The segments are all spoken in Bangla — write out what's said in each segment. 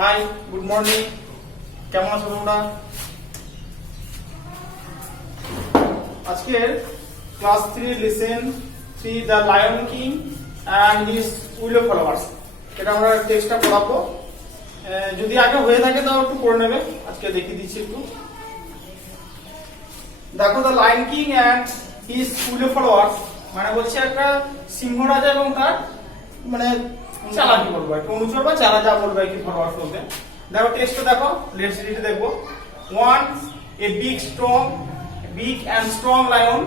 High, good morning. কেমন আছো তোমরা? আজকের class 3 lesson 3 the lion king and his উইলো followers, এটা আমরা টেক্সটটা পড়াবো। যদি আগে হয়ে থাকে তাও একটু পড়ে নেবে, আজকে দেখিয়ে দিচ্ছি একটু। দেখো, the lion king and his উইলো followers মানে বলছে একটা সিংহ রাজা এবং তার মানে চালাকি বলবো, একটা অনুচর বা চালা যা বলবো কি ফলোয়ার্স বলতে। দেখো টেক্সটটা দেখো, লেটস রিড দেখবো। Once a big and strong lion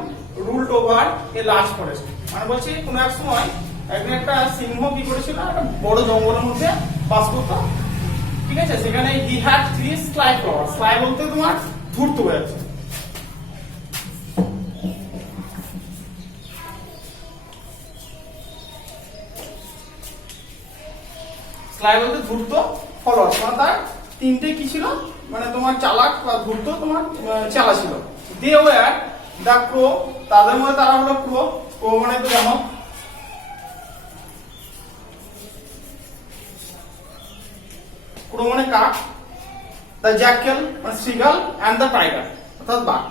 ruled over a large forest. মানে বলছে কোন এক সময় একদিন একটা সিংহ কি করেছিল, একটা বড় জঙ্গলের মধ্যে বাস করতো, ঠিক আছে। সেখানে he had 3 sly flowers. sly বলতে তোমার ধূর্ত হয়েছে। sly বলতে ধূর্ত, ফলোয়ার্স মানে তার তিনটে কি ছিল, মানে তোমার চালাক বা ধূর্ত তোমার চালা ছিল। দে ওয়ার দ্য ক্রো, তাদের মধ্যে তারা হলো ক্রো। ক্রো মানে তো জানো, ক্রো মানে কাক। দ্য জ্যাকেল মানে সিগাল এন্ড দ্য টাইগার অর্থাৎ বাঘ।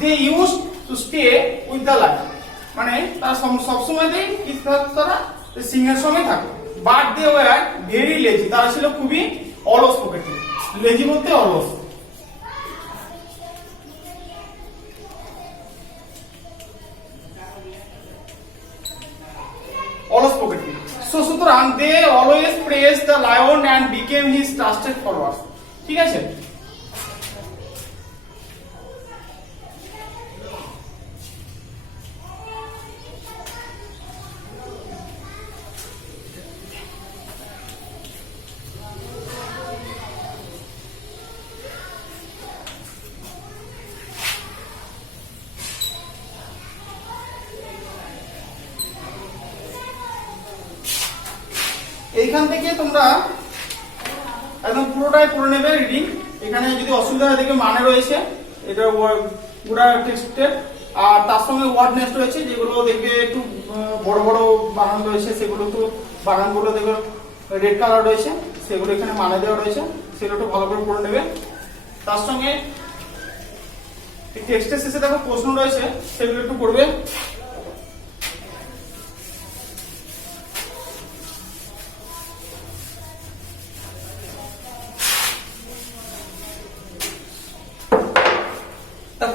They use to stay with the lion মানে তারা সবসময় কি তারা সিংহের সঙ্গে থাকে। But they were very lazy, তারা ছিল খুবই অলস প্রকৃতি। লেজি বলতে অলস। অলস প্রকৃতি। সো সুতরাং they always praise the lion and became his trusted followers, ঠিক আছে। এইখান থেকে তোমরা একদম পুরোটাই পড়ে নেবে রিডিং। এখানে যদি অসুবিধা হয় দেখবে মানে রয়েছে, এটা পুরো টেক্সটের, আর তার সঙ্গে ওয়ার্ড নেস্ট রয়েছে, যেগুলো দেখবে একটু বড় বড় বানান রয়েছে, সেগুলো একটু বানানগুলো দেখবে রেড কালার রয়েছে, সেগুলো এখানে মানে দেওয়া রয়েছে, সেগুলো একটু ভালো করে পড়ে নেবে। তার সঙ্গে টেক্সটের শেষে দেখো প্রশ্ন রয়েছে, সেগুলো একটু পড়বে।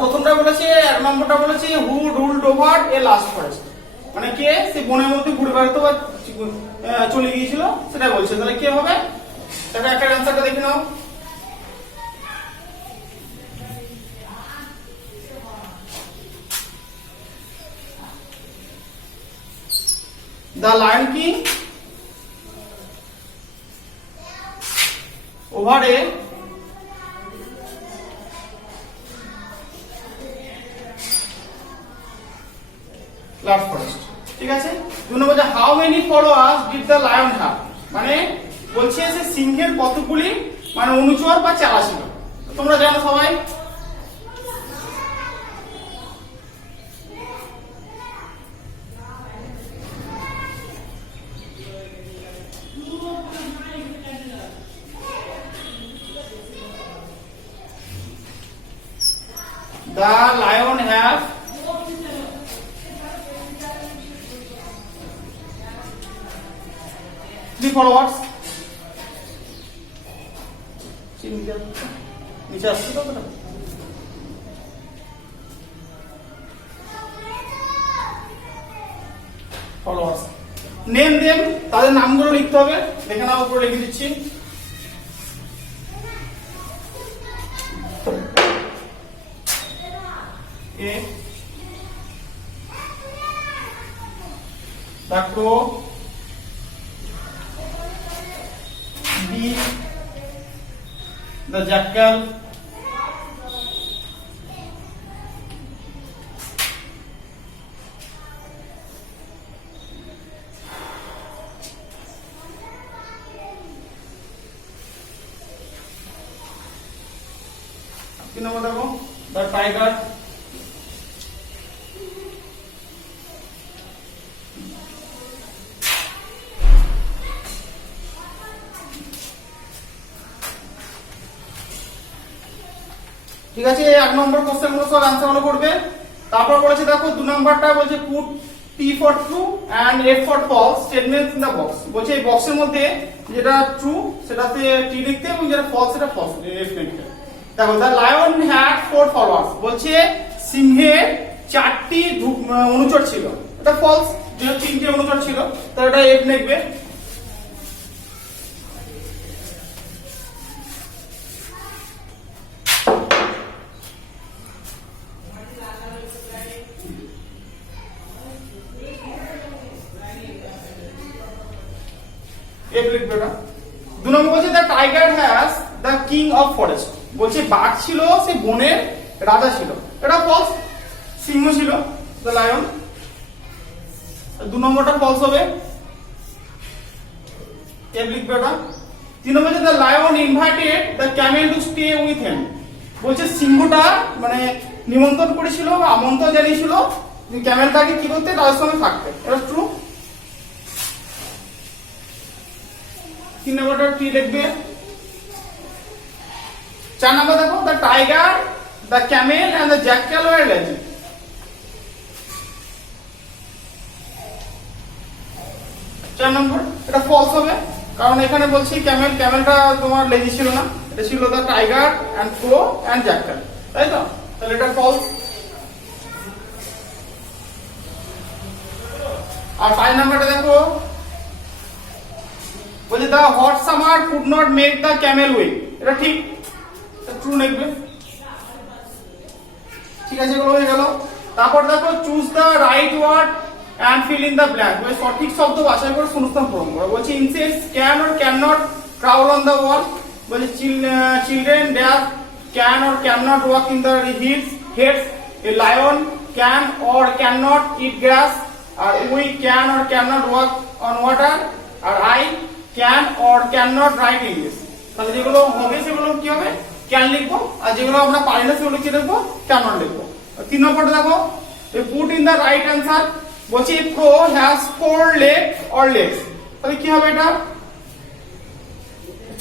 প্রথমটা বলেছে, এক নম্বরটা বলেছে হু ruled over a last forest, মানে কে সে বনের মধ্যে ঘুরে বেড়াতো বা চলে গিয়েছিল সেটা বলছে। তাহলে কে হবে? তাহলে একটা অ্যানসারটা দেখে নাও। The lion king over a large forest, ঠিক আছে। 2 number, how many followers did the lion have, মানে বলছে যে সিংহের কতগুলি মানে অনুচর বা চালা ছিল। তোমরা জানো সবাই, দ্য লায়ন হ্যাভ 3 followers. নিচে আসছে তো ফলোয়ার্স। নেম দেম, তাদের নামগুলো লিখতে হবে। দেখে নাও, উপরে লিখে দিচ্ছি। A the crow, B the jackal, the tiger, ঠিক আছে, এই 1 নম্বর কোশ্চেন গুলো সব आंसर গুলো করবে। তারপর বলেছে দেখো 2 নম্বরটা বলছে put T for true and F for false statements in the box। বলছে এই বক্সের মধ্যে যেটা ট্রু সেটাতে T লিখতে এবং যেটা ফলস সেটা ফলস F লিখতে। দেখো the lion had 4 followers। বলছে সিংহের 4টি অনুচর ছিল, এটা ফলস, যেহেতু 3টি অনুচর ছিল তাহলে এটা F লিখবে। F লিখবে না। 2 নম্বর বলছে the tiger has the king of forest। বলছে বাঘ ছিল সে বনের রাজা ছিল, এটা ফলস, সিংহ ছিল the lion। 2 নম্বরটা ফলস হবে, F লিখবে না। 3 নম্বর বলছে the lion invited the camel to stay with him। বলছে সিংহটা মানে নিমন্ত্রণ করেছিল বা আমন্ত্রণ জানিয়েছিল ক্যামেলটাকে কি করতে, তার সঙ্গে থাকতে, এটা ট্রু। 3 নম্বরটা T লিখবে। 4 নম্বর দেখো the tiger, the camel and the jackal were lazy। নম্বর এটা ফলস হবে, কারণ এখানে বলছি ক্যামেলটা তোমার লেজি ছিল না, এটা ছিল the tiger and crow and jackal, তাই তো, তাহলে এটা ফলস। আর 5 নম্বরটা দেখো বলছে the hot summer could not make the camel weak। এটা ঠিক, এটা ট্রু লিখবে। ঠিক আছে, এগুলো হয়ে গেল। তারপর দেখো choose the right word and fill in the blank. মানে সঠিক শব্দ বাছাই করে শূন্যস্থান পূরণ করো। বলছে insects can or can not crawl on the wall. বলছে children dash can or can not walk in the heads. A lion can or can not eat grass. আর we can or can not walk on water. আর I can or can not write English. তাহলে যেগুলো হবে সেগুলো কি হবে, ক্যান লিখবো, আর যেগুলো আমরা পারি না সেগুলো কি লিখবো, ক্যান নট লিখবো। 3 নম্বরটা দেখো put in the right answer. বলছি ক্রো হ্যাজ 4 legs or legs। তাহলে কি হবে, এটা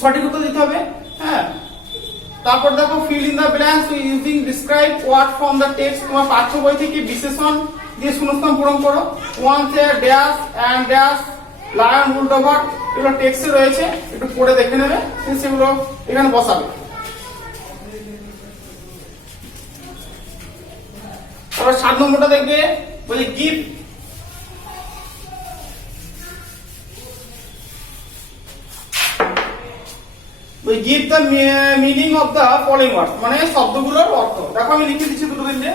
সঠিক উত্তর দিতে হবে। হ্যাঁ, তারপর দেখো fill in the blanks using describe word from the text. তোমার পাঠ্য বই থেকে বিশেষণ দিয়ে শূন্যস্থান পূরণ করো। Once a dash and dash lion ruled over, এগুলো টেক্সটে রয়েছে, একটু পড়ে দেখে নেবে, সেগুলো এখানে বসাবে। তারপর 7 নম্বরটা দেখবে বলছে give give the meaning of the following words। মানে শব্দগুলোর অর্থ। দেখো আমি লিখে দিচ্ছি দুটো দিলে।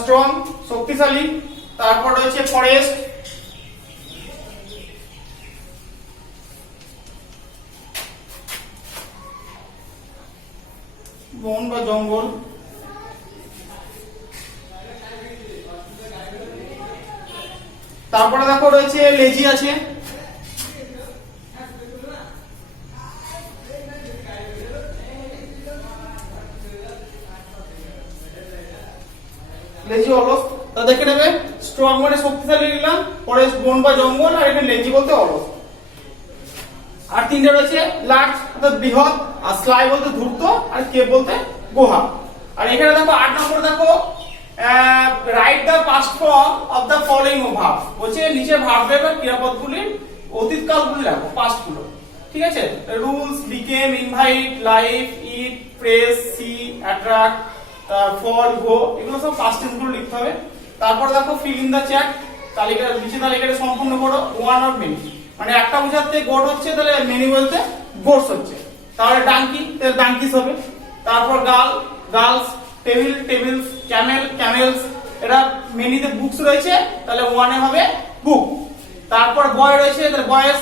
স্ট্রং শক্তিশালী। তারপর রয়েছে ফরেস্ট, বন বা জঙ্গল। তারপরে দেখো রয়েছে লেজি আছে। লেজি অলস, তা দেখে নেবে। স্ট্রং মানে শক্তিশালী লিখলাম, ফরেস্ট বন বা জঙ্গল, আর এখানে লেজি বলতে অলস। আর 3টে রয়েছে লার্জ অর্থাৎ বৃহৎ, আর স্লাই বলতে ধূর্ত, আর কেভ বলতে গুহা। আর এখানে দেখো 8 নম্বর দেখো write the past form of the following verb. বলছে নিচে ভার্ব বা ক্রিয়াপদগুলির অতীতকালগুলি লেখো, পাস্ট গুলো। ঠিক আছে, রুলস, বিকেম, ইনভাইট, লাইফ, ইট, প্রেস, সি, অ্যাট্রাক্ট, ফল, গো, এগুলো সব পাস্ট টেন্স গুলো লিখতে হবে। তারপর দেখো ফিল ইন দ্য চ্যাট, তালিকা নিচে তালিকাটা সম্পূর্ণ করো। ওয়ান অর মেনি, মানে একটা বোঝাতে গোট হচ্ছে, তাহলে মেনি বলতে গোটস হচ্ছে। তাহলে ডাঙ্কি, তাহলে ডাঙ্কিস হবে। তারপর girl, girls, table, tables, Camel, CAMELS, এটা মেনিতে বুকস রয়েছে, তাহলে ওয়ানে হবে বুক। তারপর বয় রয়েছে, তাহলে বয়েস,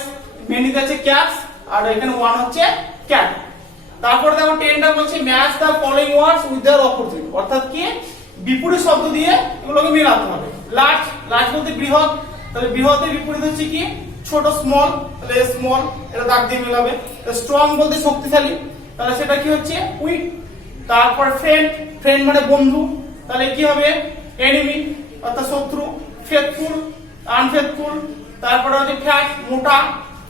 মেনিতে আছে ক্যাটস, আর এখানে ওয়ান হচ্ছে ক্যাট। তারপর দেখো 10টা বলছে match the following words with there opposite, অর্থাৎ কি বিপরীত শব্দ দিয়ে এগুলোকে মেলাতে হবে। লার্জ, লার্জ বলতে বৃহৎ, তাহলে বৃহতের বিপরীত হচ্ছে কি ছোট, স্মল, তাহলে স্মল, এটা দাগ দিয়ে মেলাবে। স্ট্রং বলতে শক্তিশালী, তাহলে সেটা কি হচ্ছে উইক। তারপর ফ্রেন্ড, ফ্রেন্ড মানে বন্ধু, তাহলে কি হবে এনিমি অর্থাৎ শত্রু। ফেথফুল, আনফেথফুল, তারপরে হচ্ছে ফ্যাট মোটা,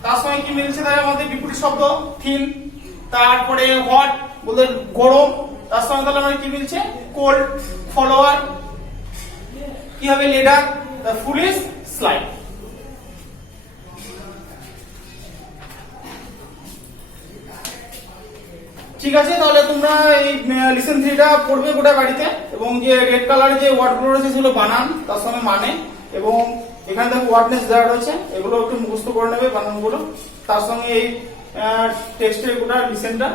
তার সঙ্গে কি মিলছে তাহলে আমাদের বিপরীত শব্দ থিন। তারপরে হট বলতে গরম, তার সঙ্গে তাহলে আমাদের কি মিলছে কোল্ড। ফলোয়ার কি হবে লিডার, দ্য ফুলিশ স্লাইড। ঠিক আছে, তাহলে তোমরা এই লিসেন 3টা পড়বে গোটা বাড়িতে, এবং যে রেড কালারের যে ওয়ার্ডগুলো রয়েছে সেগুলো বানান তার সঙ্গে মানে, এবং এখানে দেখো ওয়ার্ডনেস দেওয়া রয়েছে, এগুলো একটু মুখস্থ করে নেবে বানানগুলো। তার সঙ্গে এই টেক্সটের গোটা লিসেনটা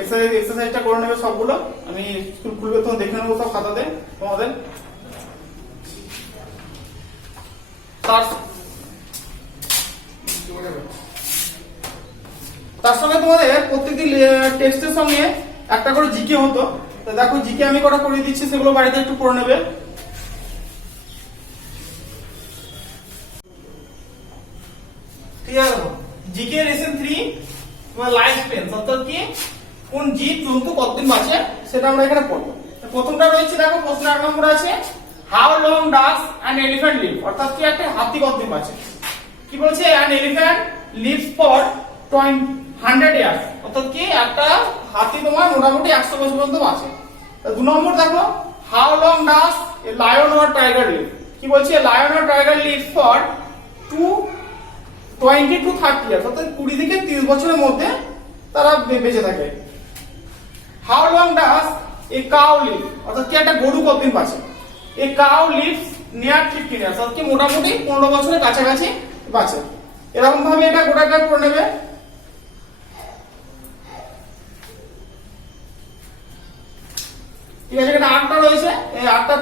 এক্সারসাইজটা করে নেবে সবগুলো। আমি স্কুল খুলবে তখন দেখে নেবো সব খাতাতে তোমাদের। তার সঙ্গে তোমাদের প্রত্যেকটি টেক্সটের সঙ্গে একটা করে জিকে হতো। তো দেখো জিকে আমি কটা করে দিচ্ছি, সেগুলো বাড়িতে একটু পড়ে নেবে। ঠিক আছে, জিকে লেসন 3 লাইফ স্প্যান অর্থাৎ কি কোন জীব জন্তু কতদিন বাঁচে সেটা আমরা এখানে পড়বো। প্রথমটা রয়েছে দেখো প্রশ্ন 1 নম্বর আছে how long does an elephant live, অর্থাৎ কি একটা হাতি কতদিন বাঁচে। কি বলছে an elephant lives for 100 years, অর্থাৎ কি একটা হাতি তোমার মোটামুটি 100 বছর পর্যন্ত বাঁচে। 2 নম্বর দেখো how long does a lion or tiger live, কি বলছে lion or tiger lives for 20 to 30 years, অর্থাৎ 20 থেকে 30 বছরের মধ্যে তারা বেঁচে থাকে। How long does a cow live, অর্থাৎ কি একটা গরু কতদিন বাঁচে। A cow lives near 15 years, অর্থাৎ কি মোটামুটি 15 বছরের কাছাকাছি বাঁচে। এরকম ভাবে এটা গোটাটা করে নেবে। ঠিক আছে, এটা 8টা রয়েছে, এই 8টা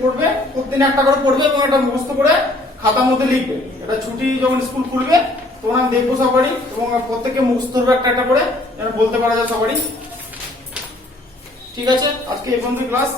পড়বে, প্রতিদিন একটা করে পড়বে এবং এটা মুখস্থ করে খাতার মধ্যে লিখবে। এটা ছুটি যখন স্কুল খুলবে তখন আমি দেখবো সবারই, এবং প্রত্যেককে মুখস্থ করবে একটা একটা করে, যেন বলতে পারা যায় সবারই। ঠিক আছে, আজকে এই পর্যন্ত ক্লাস।